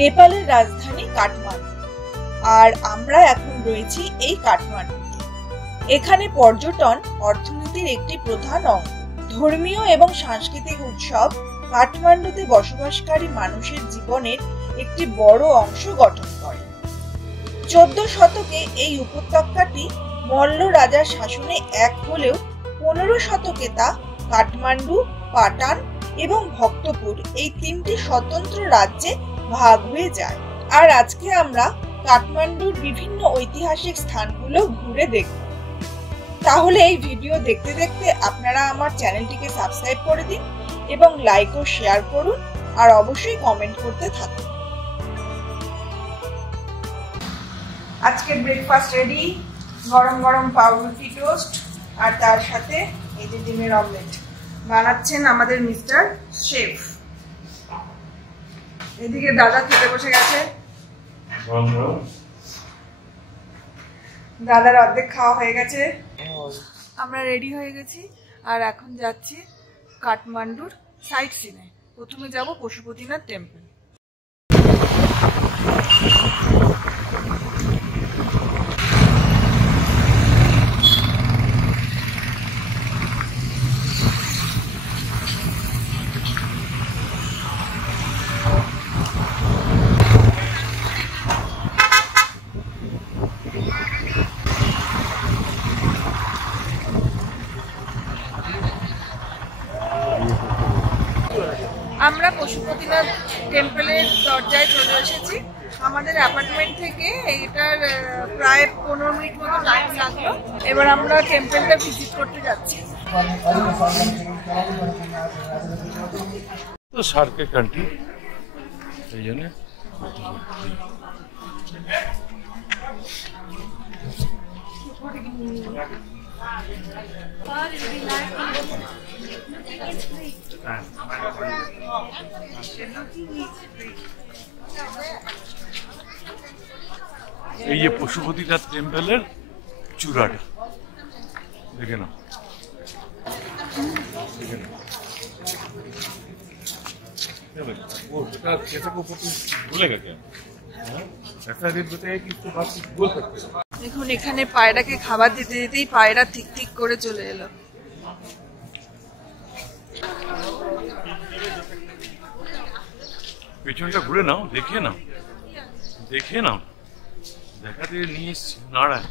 নেপালের রাজধানী কাঠমান্ডু। আর আমরা এখন রয়েছি এই কাঠমান্ডুতে। এখানে পর্যটন অর্থনীতির একটি প্রধান অঙ্গ। ধর্মীয় এবং সাংস্কৃতিক উৎসব কাঠমান্ডুতে বসবাসকারী মানুষের জীবনের একটি বড় অংশ গঠন করে। 14 শতকে এই উপত্যকাটি মল্ল রাজার শাসনে এক হলেও 15 শতকে তা কাঠমান্ডু, পাটান এবং ভক্তপুর এই 3টি স্বতন্ত্র রাজ্যে ভাগ হয়ে যায়। আর আজকে আমরা কাঠমান্ডুর বিভিন্ন ঐতিহাসিক স্থানগুলো ঘুরে দেখব। তাহলে এই ভিডিও দেখতে দেখতে আপনারা আমার চ্যানেলটিকে সাবস্ক্রাইব করে দিন এবং লাইক ও শেয়ার করুন, আর অবশ্যই কমেন্ট করতে থাকুন। আজকে ব্রেকফাস্ট রেডি, গরম গরম পাউরুটি টোস্ট আর তার সাথে এই যে ডিমের অমলেট বানাচ্ছেন আমাদের মিস্টার শেফ। এদিকে দাদা খেতে বসে গেছে। দাদার অর্ধেক খাওয়া হয়ে গেছে, আমরা রেডি হয়ে গেছি আর এখন যাচ্ছি কাঠমান্ডুর সাইট সিনে। প্রথমে যাব পশুপতিনাথ টেম্পল। আমরা পশুপতিনাথ টেম্পলের দরজায় চলে এসেছি। আমাদের অ্যাপার্টমেন্ট থেকে এটার প্রায় 15 মিনিট মতো টাইম লাগলো। এবার আমরা টেম্পলটা ভিজিট করতে যাচ্ছি। তো সার্কের কান্ট্রি, এই জন্য এই যে পশুপতিনাথ টেম্পলের চূড়াটা দেখে নাও, দেখুন এখানে পায়রাকে খাবার দিতে দিতেই পায়রা ঠিক ঠিক করে চলে এলো। পেছনটা ঘুরে নাও, দেখে নাও, দেখে নাও, দেখাতে নিয়ে নাড়ায়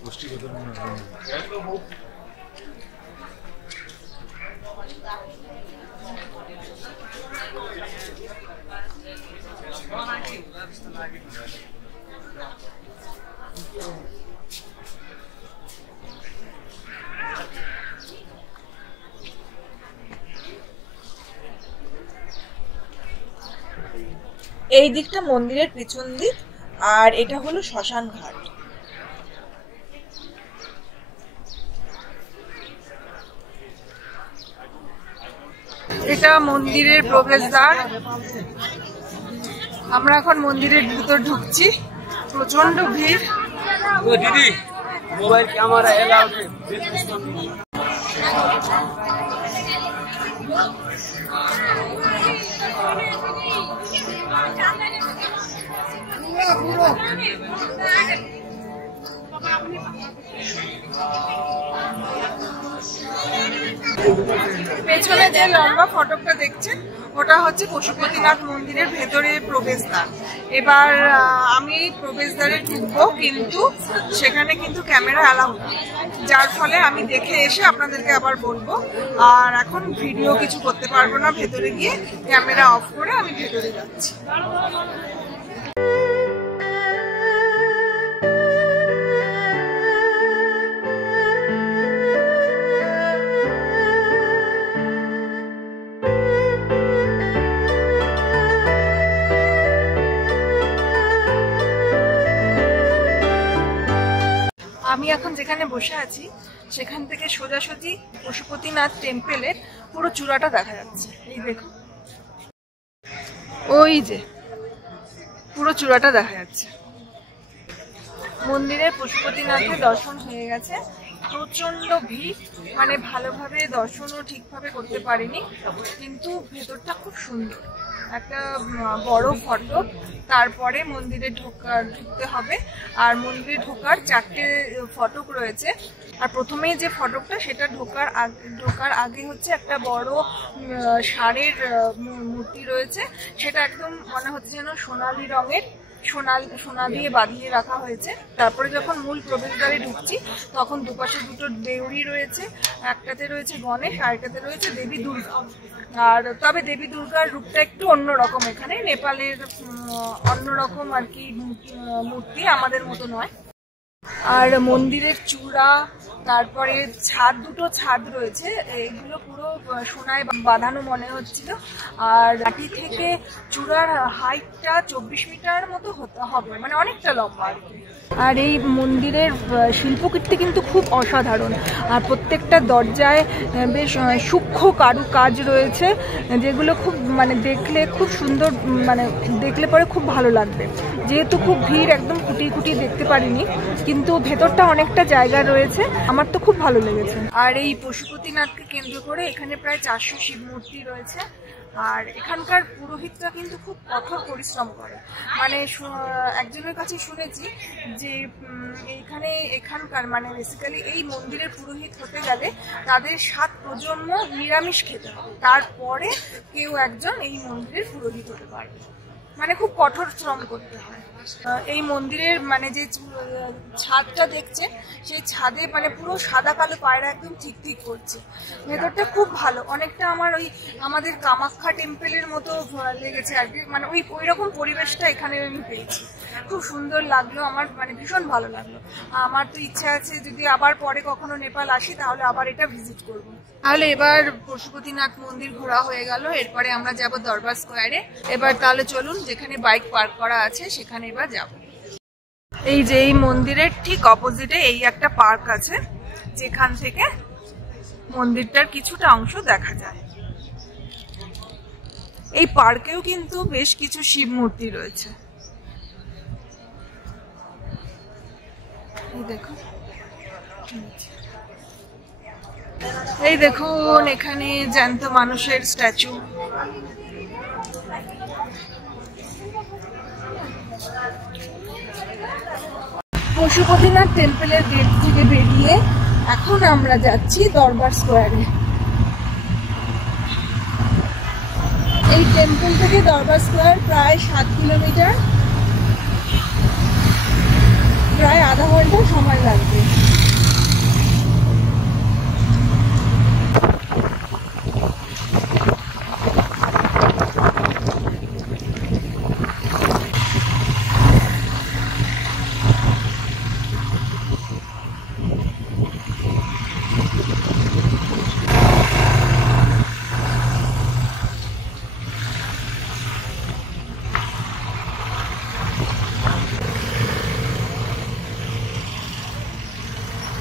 পুষ্টিগত। এই দিকটা মন্দিরের পিছন দিক, আর এটা হলো শ্মশান ঘাট। এটা মন্দিরের প্রবেশদ্বার। আমরা এখন মন্দিরের ভিতর ঢুকছি। প্রচন্ড ভিড়। দিদি মোবাইল ক্যামেরা এলাও নেই। পেছনে যে লম্বা ফটকটা দেখছেন ওটা হচ্ছে পশুপতিনাথ মন্দিরের ভেতরে প্রবেশদ্বার। এবার আমি প্রবেশদ্বারে ঢুকবো, কিন্তু সেখানে কিন্তু ক্যামেরা অ্যালাউ নেই, যার ফলে আমি দেখে এসে আপনাদেরকে আবার বলবো। আর এখন ভিডিও কিছু করতে পারবো না, ভেতরে গিয়ে ক্যামেরা অফ করে আমি ভেতরে যাচ্ছি। আমি এখন যেখানে বসে আছি সেখান থেকে সোজাসুজি পশুপতিনাথ টেম্পলের পুরো চূড়াটা দেখা যাচ্ছে। এই দেখো, ওই যে পুরো চূড়াটা দেখা যাচ্ছে। মন্দিরে পশুপতিনাথের দর্শন হয়ে গেছে। প্রচন্ড ভিড়, মানে ভালোভাবে দর্শনও ঠিকভাবে করতে পারিনি, কিন্তু ভেতরটা খুব সুন্দর, একটা বড় ফটক, তারপরে মন্দিরে ঢুকতে হবে। আর মন্দিরে ঢোকার 4টে ফটক রয়েছে। আর প্রথমেই যে ফটকটা সেটা ঢোকার আগে হচ্ছে একটা বড় ষাঁড়ের মূর্তি রয়েছে। সেটা একদম মনে হচ্ছে যেন সোনালী রঙের, সোনা দিয়ে বাঁধিয়ে রাখা হয়েছে। তারপরে যখন মূল প্রবেশদ্বারে ঢুকছি তখন দুপাশে দুটো দেউড়ি রয়েছে, একটাতে রয়েছে গণেশ, আরেকটাতে রয়েছে দেবী দুর্গা। আর তবে দেবী দুর্গার রূপটা একটু অন্যরকম, এখানে নেপালের অন্যরকম আর কি মূর্তি, আমাদের মতো নয়। আর মন্দিরের চূড়া, তারপরে দুটো ছাদ রয়েছে, এইগুলো পুরো সোনায় বাঁধানো মনে হচ্ছিল। আর মাটি থেকে চূড়ার হাইটটা 24 মিটার মতো হতে হবে, মানে অনেকটা লম্বা আর কি। আর এই মন্দিরের শিল্পকীর্তি কিন্তু খুব অসাধারণ। আর প্রত্যেকটা দরজায় বেশ সূক্ষ্ম কারুকাজ রয়েছে, যেগুলো খুব মানে দেখলে খুব সুন্দর, মানে দেখলে পরে খুব ভালো লাগবে। যেহেতু খুব ভিড়, একদম খুঁটি দেখতে পারিনি, কিন্তু ভেতরটা অনেকটা জায়গা রয়েছে, আমার তো খুব ভালো লেগেছে। আর এই পশুপতিনাথকে কেন্দ্র করে এখানে প্রায় 400 শিব মূর্তি রয়েছে। আর এখানকার পুরোহিতরা কিন্তু খুব কঠোর পরিশ্রম করে। মানে একজনের কাছে শুনেছি যে এখানকার মানে বেসিক্যালি এই মন্দিরের পুরোহিত হতে গেলে তাদের 7 প্রজন্ম নিরামিষ খেতে হবে, তারপরে কেউ একজন এই মন্দিরের পুরোহিত হতে পারবে। মানে খুব কঠোর শ্রম করতে হয়। এই মন্দিরের মানে যে ছাদটা দেখছেন, সেই ছাদে মানে পুরো সাদা কালো পায়রা একদম ঠিক করছে। ভেতরটা খুব ভালো, অনেকটা আমাদের কামাখ্যা টেম্পলের মতো লেগেছে আর কি। মানে ওই রকম পরিবেশটা এখানে আমি পেয়েছি, খুব সুন্দর লাগলো আমার, মানে ভীষণ ভালো লাগলো। আমার তো ইচ্ছা আছে যদি আবার পরে কখনো নেপাল আসি তাহলে আবার এটা ভিজিট করব। তাহলে এবার পশুপতিনাথ মন্দির ঘোরা হয়ে গেল, এরপরে আমরা যাব দরবার স্কোয়ারে। এবার তাহলে চলুন, যেখানে বাইক পার্ক করা আছে সেখানে এবার যাব। এই যে এই মন্দিরের ঠিক অপোজিটে এই একটা পার্ক আছে, যেখান থেকে মন্দিরটার কিছুটা অংশ দেখা যায়। এই পার্কেও কিন্তু বেশ কিছু শিব মূর্তি রয়েছে। এই দেখুন এখানে জ্যান্ত মানুষের স্ট্যাচু। পশুপতিনাথ টেম্পলের গেট থেকে বেরিয়ে এখন আমরা যাচ্ছি দরবার স্কোয়ারে। এই টেম্পল থেকে দরবার স্কোয়ার প্রায় 7 কিলোমিটার, প্রায় আধা ঘন্টা সময় লাগবে।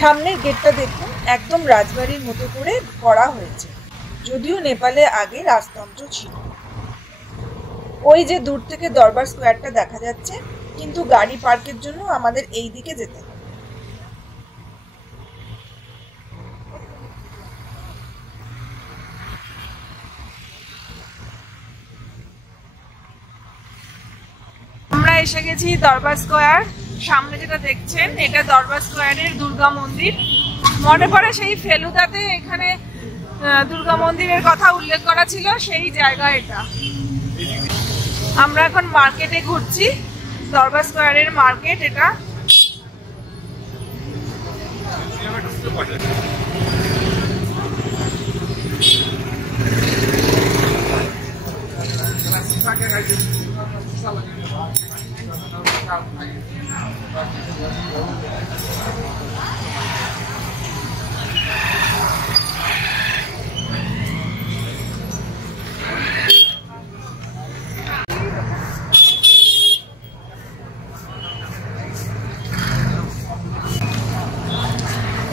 সামনের গেটটা দেখুন, একদম রাজবাড়ির মতো করে করা হয়েছে, যদিও নেপালে আগে রাজতন্ত্র ছিল। ওই যে দূর থেকে দরবার স্কোয়ারটা দেখা যাচ্ছে, কিন্তু গাড়ি পার্কের জন্য আমাদের এই দিকে যেতে হবে। আমরা এসে গেছি দরবার স্কোয়ার। সামনে যেটা দেখছেন এটা দরবার স্কোয়ারের দুর্গা মন্দির। মনে পড়ে সেই ফেলুদাতে এখানে দুর্গা মন্দিরের কথা উল্লেখ করা ছিল, সেই জায়গা এটা। আমরা এখন মার্কেটে ঘুরছি, দরবার স্কোয়ারের মার্কেট এটা।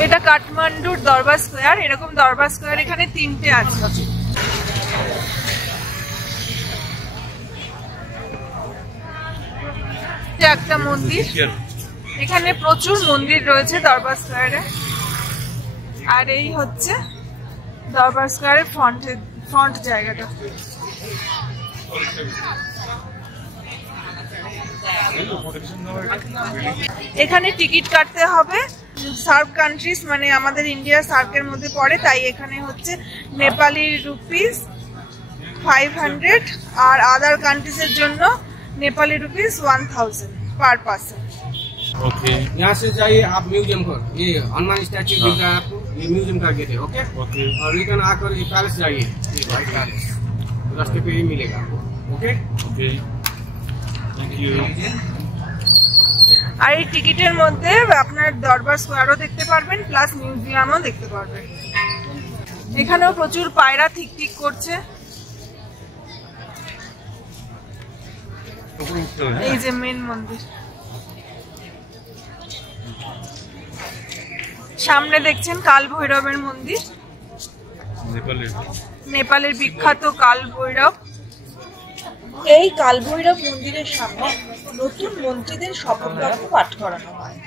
এটা কাঠমান্ডুর দরবার স্কোয়ার। এরকম দরবার স্কোয়ার এখানে 3টে আছে। একটা মন্দির, এখানে প্রচুর মন্দির রয়েছে দরবার স্কোয়ারে। আর এই হচ্ছে দরবার স্কোয়ারের ফ্রন্ট জায়গাটা। এখানে টিকিট কাটতে হবে। সার্ক কান্ট্রিজ মানে আমাদের ইন্ডিয়া সার্কের মধ্যে পড়ে, তাই এখানে হচ্ছে নেপালি রুপিস 500 আর আদার কান্ট্রিজের জন্য नेपाली रुपीस 1000 पर पर्सन। ओके यहाँ से जाइए आप म्यूजियम को, ये हनुमान स्टैचू मिल रहा है आपको, ये म्यूजियम का गेट है। ओके ओके और रिटर्न आकर ये पैलेस जाइए, ये व्हाइट पैलेस रास्ते पे ही मिलेगा आपको। Okay okay thank you. আর এই টিকিটের মধ্যে আপনার দরবার স্কোয়ারও দেখতে পারবেন, প্লাস মিউজিয়ামও দেখতে পারবেন। এখানেও প্রচুর পায়রা ঠিক ঠিক করছে। এই যে মেন মন্দির, সামনে দেখছেন কাল ভৈরবের মন্দির, নেপালের বিখ্যাত কাল ভৈরব। এই কাল ভৈরব মন্দিরের সামনে নতুন মন্ত্রীদের শপথ বাক্য পাঠ করানো হয়।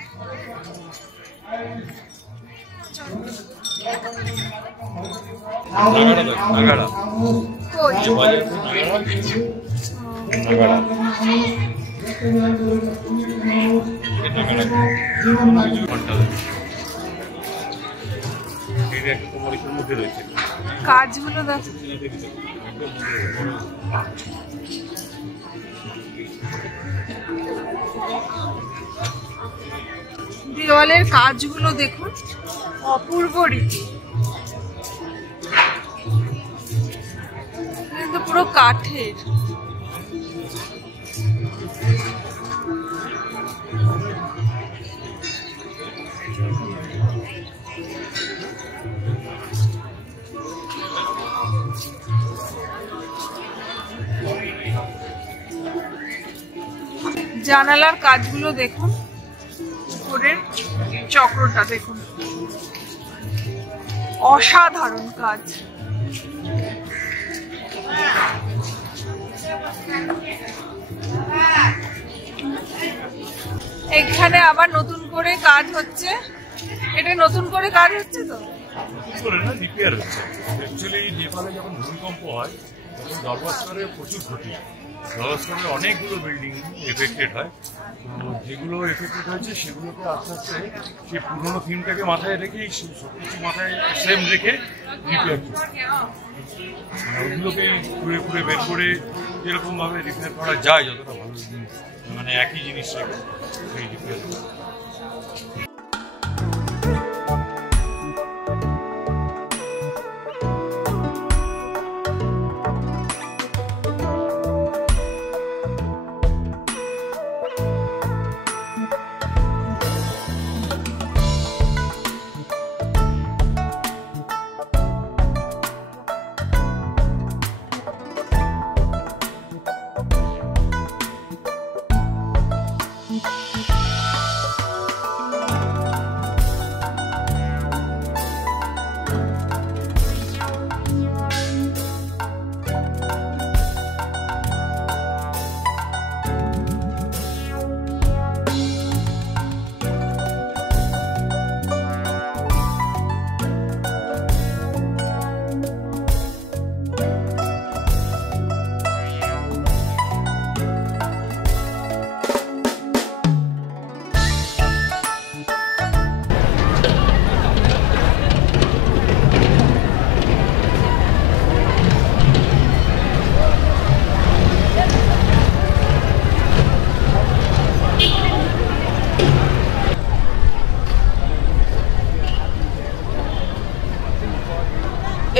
কাজগুলো দেখো, দেওয়ালের কাজগুলো দেখুন, অপূর্ব রীতি, কিন্তু পুরো কাঠের। জানালার কাজগুলো দেখুন, উপরের চক্রটা দেখুন, অসাধারণ কাজ। এখানে আবার নতুন করে কাজ হচ্ছে, এটা নতুন করে কাজ হচ্ছে তো রিপেয়ার হচ্ছে। অ্যাকচুয়ালি নেপালে যখন ভূমিকম্প হয় তখন দরবার স্তরে প্রচুর ক্ষতি হয়, দরবার স্তরে অনেকগুলো বিল্ডিং এফেক্টেড হয়। তো যেগুলো এফেক্টেড হয়েছে সেগুলোকে আস্তে আস্তে সেই পুরোনো থিমটাকে মাথায় রেখেই সব কিছু মাথায় সেম রেখে রিপেয়ার করছে। ওগুলোকে ঘুরে ঘুরে বের করে যেরকমভাবে রিপেয়ার করা যায় যতটা ভালো, মানে একই জিনিস সেই রিপেয়ার।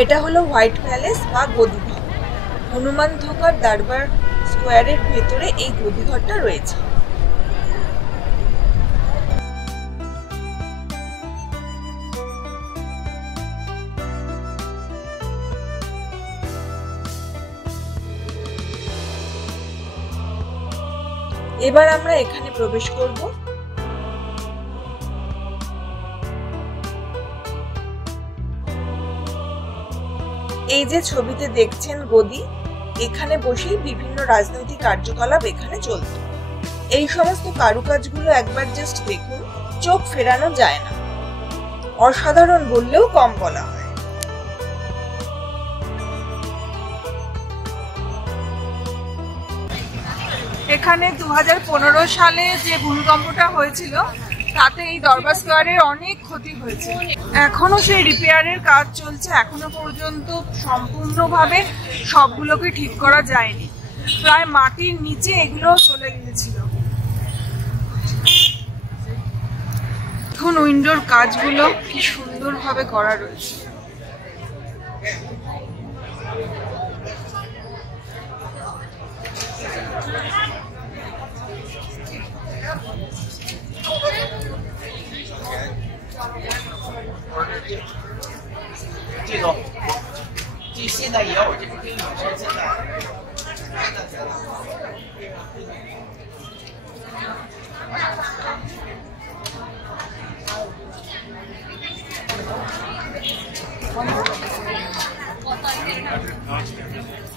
এটা হলো হোয়াইট প্যালেস বা গদিঘর। হনুমান ধোকার দরবার স্কোয়ারের ভেতরে এই গদিঘরটা রয়েছে। এবার আমরা এখানে প্রবেশ করব। এই যে ছবিতে দেখছেন গদি, এখানে বসেই বিভিন্ন রাজনৈতিক কার্যকলাপ এখানে চলত। এই সমস্ত কারুকাজগুলো একবার জাস্ট দেখুন, চোখ ফেরানো যায় না। অসাধারণ বললেও কম বলা হয়। এখানে 2015 সালে যে ভূমিকম্পটা হয়েছিল তাতে এই দরবার স্কোয়ারের অনেক ক্ষতি হয়েছে। এখনো সেই রিপেয়ারের কাজ চলছে, এখনো পর্যন্ত সম্পূর্ণভাবে সবগুলোকে ঠিক করা যায়নি। প্রায় মাটির নিচে এগুলো চলে গিয়েছিল। এখন উইন্ডোর কাজগুলো কি সুন্দরভাবে করা রয়েছে।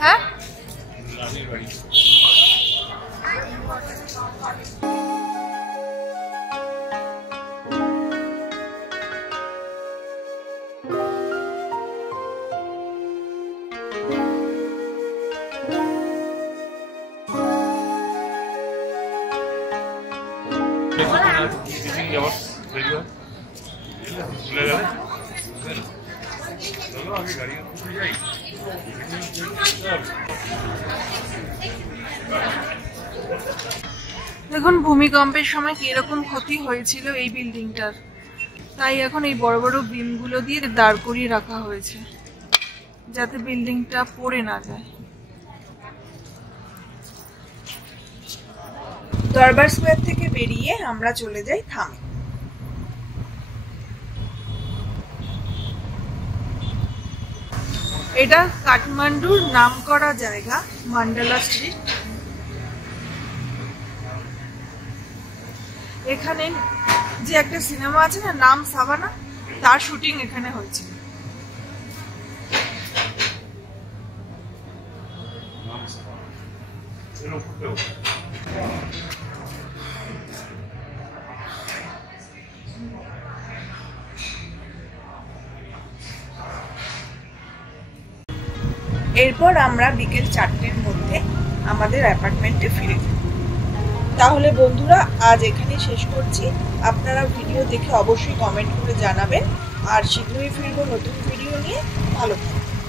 হ্যাঁ, দেখুন ভূমিকম্পের সময় কিরকম ক্ষতি হয়েছিল এই বিল্ডিংটার। তাই এখন এই বড় বড় বিমগুলো দিয়ে দাঁড় করিয়ে রাখা হয়েছে যাতে বিল্ডিংটা পড়ে না যায়। দরবার স্কোয়ার থেকে বেরিয়ে আমরা চলে যাই থামে। এটা কাঠমান্ডুর নামকরা জায়গা মান্ডালা স্ট্রিট। এখানে যে একটা সিনেমা আছে না, নাম সাভানা, তার শুটিং এখানে হয়েছিল। এরপর আমরা বিকেল 4টের মধ্যে আমাদের অ্যাপার্টমেন্টে ফিরে যাই। তাহলে বন্ধুরা আজ এখানে শেষ করছি। আপনারা ভিডিও দেখে অবশ্যই কমেন্ট করে জানাবেন, আর শীঘ্রই ফিরবো নতুন ভিডিও নিয়ে। ভালো থাকবেন।